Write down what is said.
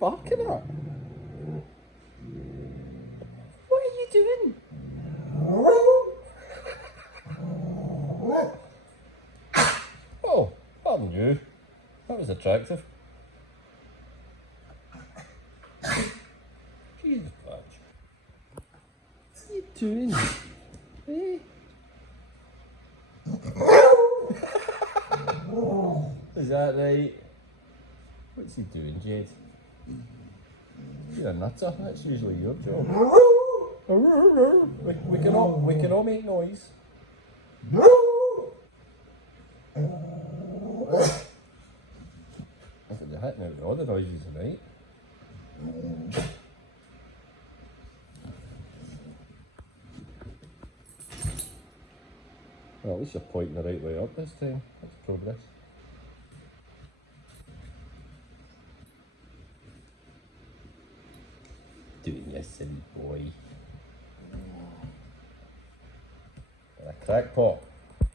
barking at? What are you doing? Oh, pardon you. That was attractive. Jesus, Patch. What are you doing? Eh? Is that right? What's he doing, Jade? You're a nutter. That's usually your job. We can all make noise. I think you're hitting out with all the noises tonight. Well, at least you're pointing the right way up this time. That's progress. Doing your silly boy. A crackpot.